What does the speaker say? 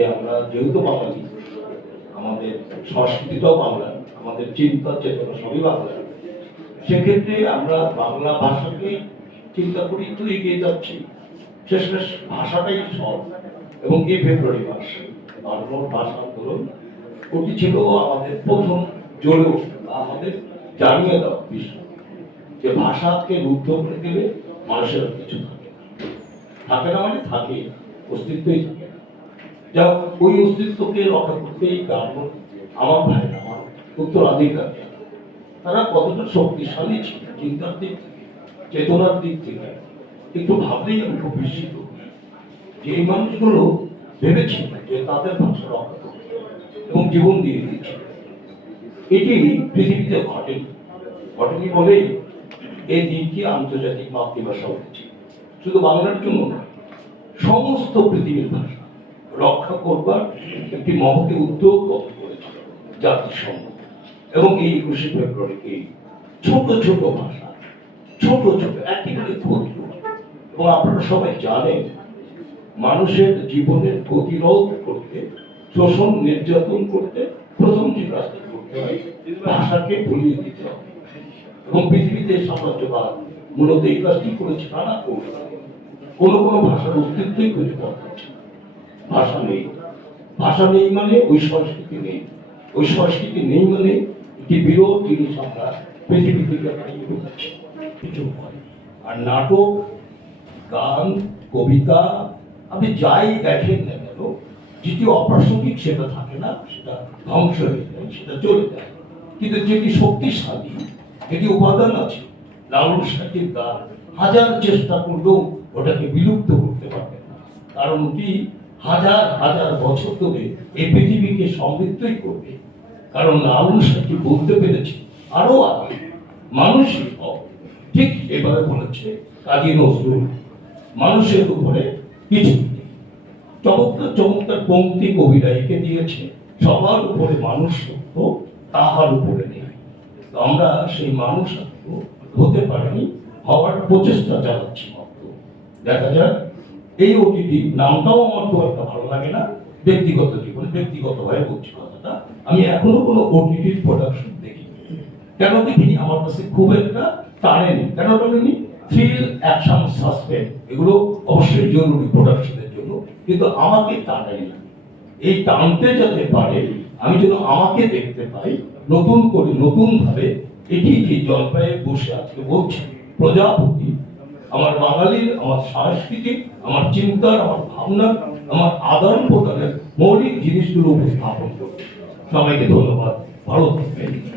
যে আমরা যেহেতু বাঙালি আমাদের সংস্কৃতিটাও বাংলা, আমাদের চিন্তা চেতনা সবই বাংলা। সেক্ষেত্রে আমরা বাংলা ভাষাকে চিন্তা করি তো এগিয়ে যাচ্ছি। শেষমেশ ভাষাটাই সব, এবং এই ফেব্রুয়ারি মাস। বাংলা ভাষা আন্দোলন ওটি ছিল আমাদের প্রথম বা আমাদের জানিয়ে দেওয়া বিষয়। যে ভাষাকে রুদ্ধ করে দিলে মানুষের কিছু থাকে থাকে না মানে থাকে, অস্তিত্বই থাকে যা ওই অস্তিত্বকে রক্ষা করতেই গ্রাম আমার ভাই, আমার উত্তরাধিকার। তারা কতটা শক্তিশালী ছিল চিন্তার দিক থেকে, চেতনার দিক থেকে, একটু ভাবলেই আমি খুব বিস্মিত। যে এই মানুষগুলো ভেবেছিল যে তাদের ভাষা রক্ষা করবে এবং জীবন দিয়ে দিয়েছিল, এটি পৃথিবীতে ঘটেনি। ঘটেনি বলেই এই দিনটি আন্তর্জাতিক মাতৃভাষা হয়েছে। শুধু বাংলার জন্য নয়, সমস্ত পৃথিবীর ভাষা। রক্ষা করবার একটি মহতি উদ্যোগ গ্রহণ করেছিল জাতিসংঘ। এবং এই একুশে ফেব্রুয়ারিকে ছোট ছোট ভাষা, ছোট ছোট, একেবারে ক্ষুদ্র এবং আপনারা সবাই জানেন, মানুষের জীবনের প্রতিরোধ করতে, শোষণ, নির্যাতন করতে প্রথম যে কাজটি করতে হয়, ভাষাকে ভুলিয়ে দিতে হবে। এবং পৃথিবীতে সাম্রাজ্যবাদ মূলত এই কাজটি করেছে নানা কৌশল। কোনো কোনো ভাষার অস্তিত্বই খুঁজে পাওয়া যাচ্ছে। ভাষা নেই। ভাষা নেই মানে ওই সংস্কৃতি নেই। ওই সংস্কৃতি নেই মানে একটি বিরোধ জিনিস আমরা পৃথিবী থেকে কিছু আর নাটক, গান, কবিতা, আপনি যাই দেখেন না কেন, যেটি অপ্রাসঙ্গিক সেটা থাকে না, সেটা ধ্বংস হয়ে যায়, সেটা চলে যায়। কিন্তু যেটি শক্তিশালী, যেটি উপাদান আছে, লালন সাহিত্যের গান হাজার চেষ্টা করলেও ওটাকে বিলুপ্ত করতে পারবে না। কারণ ওটি হাজার হাজার বছর ধরে এই পৃথিবীকে সমৃদ্ধই করবে। কারণ লালন সাহিত্য বলতে পেরেছে? আরও আগে মানুষই ঠিক এবারে বলেছে কাজী নজরুল, মানুষের উপরে কিছু। চমৎকার চমৎকার পঙ্ক্তি কবিরা এঁকে দিয়েছে, সবার উপরে মানুষ সত্য, তাহার উপরে নেই। আমরা সেই মানুষ হতে পারিনি, হওয়ার প্রচেষ্টা চালাচ্ছি মাত্র। দেখা যাক এই ওটিটি নামটাও আমার খুব একটা ভালো লাগে না। ব্যক্তিগত জীবনে, ব্যক্তিগতভাবে বলছি কথাটা আমি এখনও কোনো ওটিটির প্রোডাকশন দেখিনি। কেন দেখিনি? আমার কাছে খুব একটা টানেনি কেন টানেনি? থ্রিল অ্যাকশন সাসপেন্স এগুলো অবশ্যই জরুরি প্রোডাকশনের জন্য। কিন্তু আমাকে টানেনি এই টানতে যাতে পারে, আমি যেন আমাকে দেখতে পাই, নতুন করে নতুন ভাবে এটি যে জলপাইয়ে বসে আজকে বলছি, প্রজাপতি আমার বাঙালির, আমার সাংস্কৃতিক, আমার চিন্তার, আমার ভাবনার, আমার আদান প্রদানের মৌলিক জিনিসগুলো উপস্থাপন সবাইকে ধন্যবাদ। ভালো থাকবেন